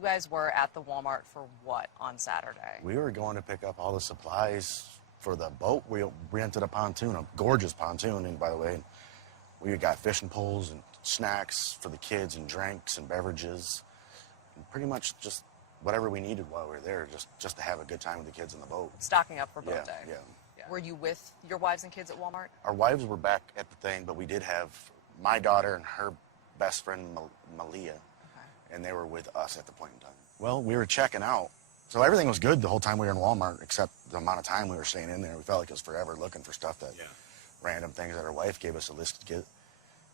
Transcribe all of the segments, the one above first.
you guys were at the Walmart for what on Saturday? We were going to pick up all the supplies for the boat. We rented a pontoon, a gorgeous pontoon, and by the way, we got fishing poles and snacks for the kids and drinks and beverages, and pretty much just whatever we needed while we were there, just to have a good time with the kids in the boat. Stocking up for boat day. Yeah. Were you with your wives and kids at Walmart? Our wives were back at the thing, but we did have my daughter and her best friend, Malia, and they were with us at the point in time. Well, we were checking out. So everything was good the whole time we were in Walmart, except the amount of time we were staying in there. We felt like it was forever looking for stuff that, random things that our wife gave us a list to get.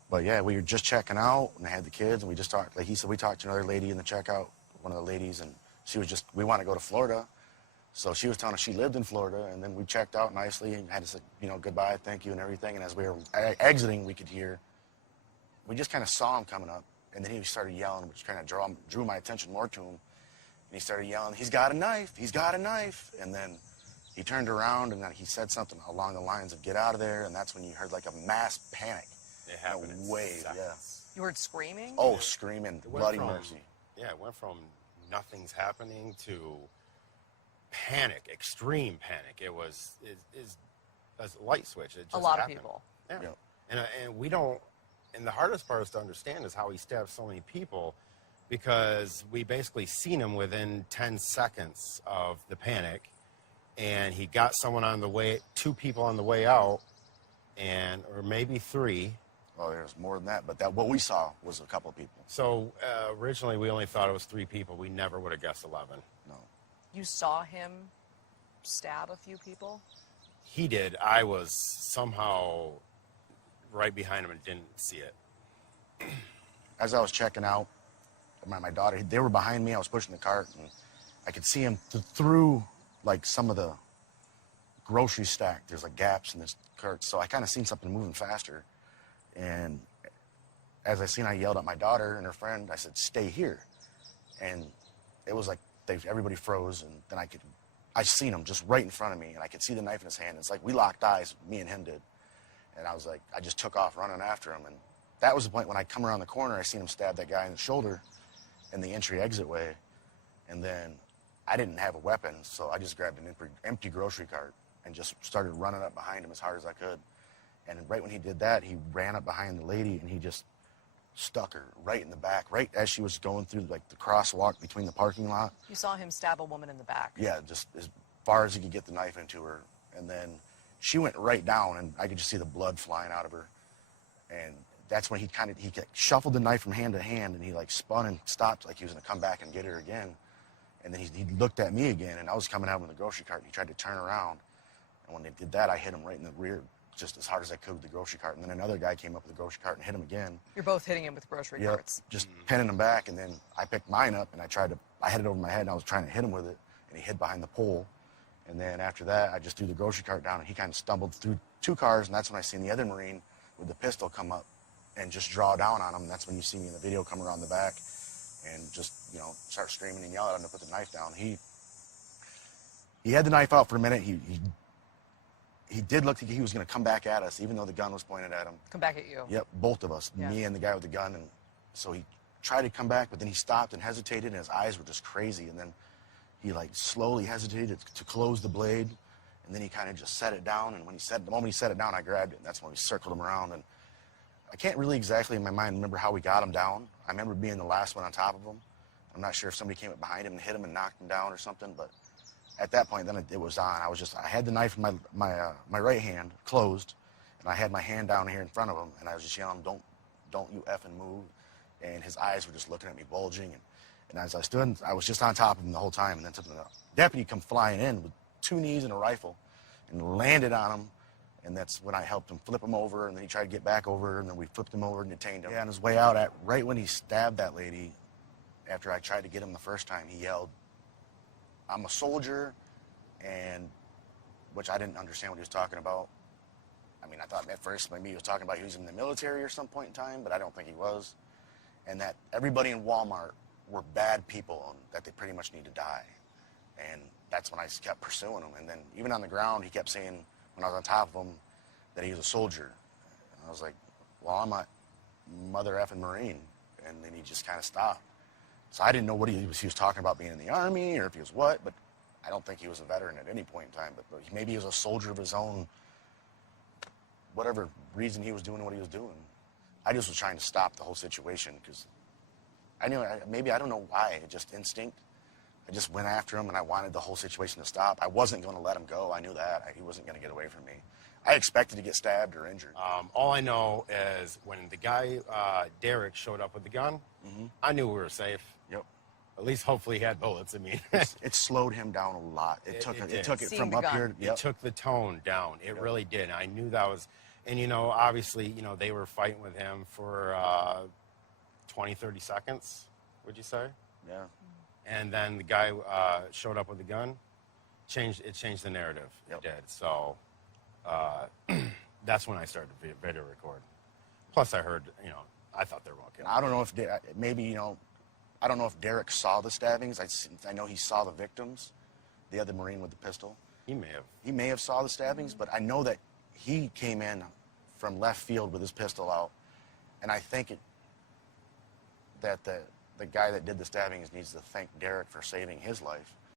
But yeah, we were just checking out, and I had the kids, and we just talked, like he said, we talked to another lady in the checkout, one of the ladies, and she was just, we want to go to Florida. So she was telling us she lived in Florida, and then we checked out nicely and had to say, goodbye, thank you, and everything. And as we were exiting, we could hear, we just kind of saw him coming up, and then he started yelling, which kind of drew my attention more to him. And he started yelling, "He's got a knife, he's got a knife." And then he turned around, and then he said something along the lines of, "Get out of there." And that's when you heard like a mass panic. It happened in wave, seconds. You heard screaming? Oh, screaming, bloody mercy. Yeah, it went from nothing's happening to panic, extreme panic. It was a light switch. It just a lot happened. of people. Yeah. And we don't, and the hardest part is to understand is how he stabbed so many people, because we basically seen him within 10 seconds of the panic, and he got someone on the way, 2 people on the way out, or maybe 3. Well, there's more than that, but what we saw was a couple of people. So originally we only thought it was 3 people. We never would have guessed 11. No. You saw him stab a few people? He did. I was somehow right behind him and didn't see it. As I was checking out, my daughter, they were behind me. I was pushing the cart, and I could see him through like some of the grocery stack. There's like gaps in this cart, so I kind of seen something moving faster. And as I yelled at my daughter and her friend. I said, "Stay here." And it was like everybody froze, and then I seen him just right in front of me, and I could see the knife in his hand. It's like we locked eyes, me and him did. And I was like, I just took off running after him. And that was the point when I come around the corner, I seen him stab that guy in the shoulder in the entry-exit way. And then I didn't have a weapon, so I just grabbed an empty grocery cart and just started running up behind him as hard as I could. And right when he did that, he ran up behind the lady, and he just stuck her right in the back, right as she was going through like the crosswalk between the parking lot. You saw him stab a woman in the back? Yeah, just as far as he could get the knife into her. And then she went right down, and I could just see the blood flying out of her. And that's when he shuffled the knife from hand to hand, and he like spun and stopped like he was going to come back and get her again. And then he looked at me again, and I was coming out with the grocery cart, and he tried to turn around. And when they did that, I hit him right in the rear, just as hard as I could with the grocery cart. And then another guy came up with the grocery cart and hit him again. You're both hitting him with grocery carts. Just pinning him back. And then I picked mine up, and I had it over my head, and I was trying to hit him with it, and he hid behind the pole. And then after that, I just threw the grocery cart down, and he kind of stumbled through 2 cars, and that's when I seen the other Marine with the pistol come up and just draw down on him. And that's when you see me in the video come around the back and just, start screaming and yelling at him to put the knife down. He had the knife out for a minute. He did look like he was going to come back at us, even though the gun was pointed at him. Come back at you? Yep, both of us, yeah. Me and the guy with the gun. And so he tried to come back, but then he stopped and hesitated, and his eyes were just crazy. And then he like slowly hesitated to close the blade, and then he kind of just set it down. And the moment he set it down, I grabbed it, and that's when we circled him around. And I can't really exactly in my mind remember how we got him down. I remember being the last one on top of him. I'm not sure if somebody came up behind him and hit him and knocked him down or something, but at that point, then it was on. I had the knife in my right hand closed, and I had my hand down here in front of him, and I was just yelling, "Don't you effing move!" And his eyes were just looking at me, bulging. And as I stood, I was just on top of him the whole time. And then the deputy come flying in with 2 knees and a rifle, and landed on him. And that's when I helped him flip him over, and then he tried to get back over, and then we flipped him over and detained him. Yeah, on his way out, right when he stabbed that lady, after I tried to get him the first time, he yelled, "I'm a soldier," and which I didn't understand what he was talking about. I mean, I thought at first maybe he was talking about he was in the military or some point in time, but I don't think he was. And that everybody in Walmart were bad people and that they pretty much need to die. And that's when I kept pursuing him. And then even on the ground, he kept saying, when I was on top of him, that he was a soldier. And I was like, well, I'm a mother effing Marine. And then he just kind of stopped. So I didn't know what he was talking about being in the Army or if he was what, but I don't think he was a veteran at any point in time. But maybe he was a soldier of his own, whatever reason he was doing what he was doing. I just was trying to stop the whole situation because I knew, maybe I don't know why, it just instinct. I just went after him and I wanted the whole situation to stop. I wasn't going to let him go. I knew that. He wasn't going to get away from me. I expected to get stabbed or injured. All I know is when the guy, Derek, showed up with the gun, I knew we were safe. Yep. At least hopefully he had bullets. I mean, It slowed him down a lot. It took it Seeing from the up gun. here. Yep. it took the tone down. It really did. I knew that was, and obviously, they were fighting with him for 20, 30 seconds, would you say? Yeah. And then the guy showed up with the gun. It changed the narrative. Yep. It did. So that's when I started to video record. Plus, I heard, I thought they were okay. I don't know if I don't know if Derek saw the stabbings. I know he saw the victims, the other Marine with the pistol. He may have. He may have saw the stabbings, but I know that he came in from left field with his pistol out, and I think that the guy that did the stabbings needs to thank Derek for saving his life.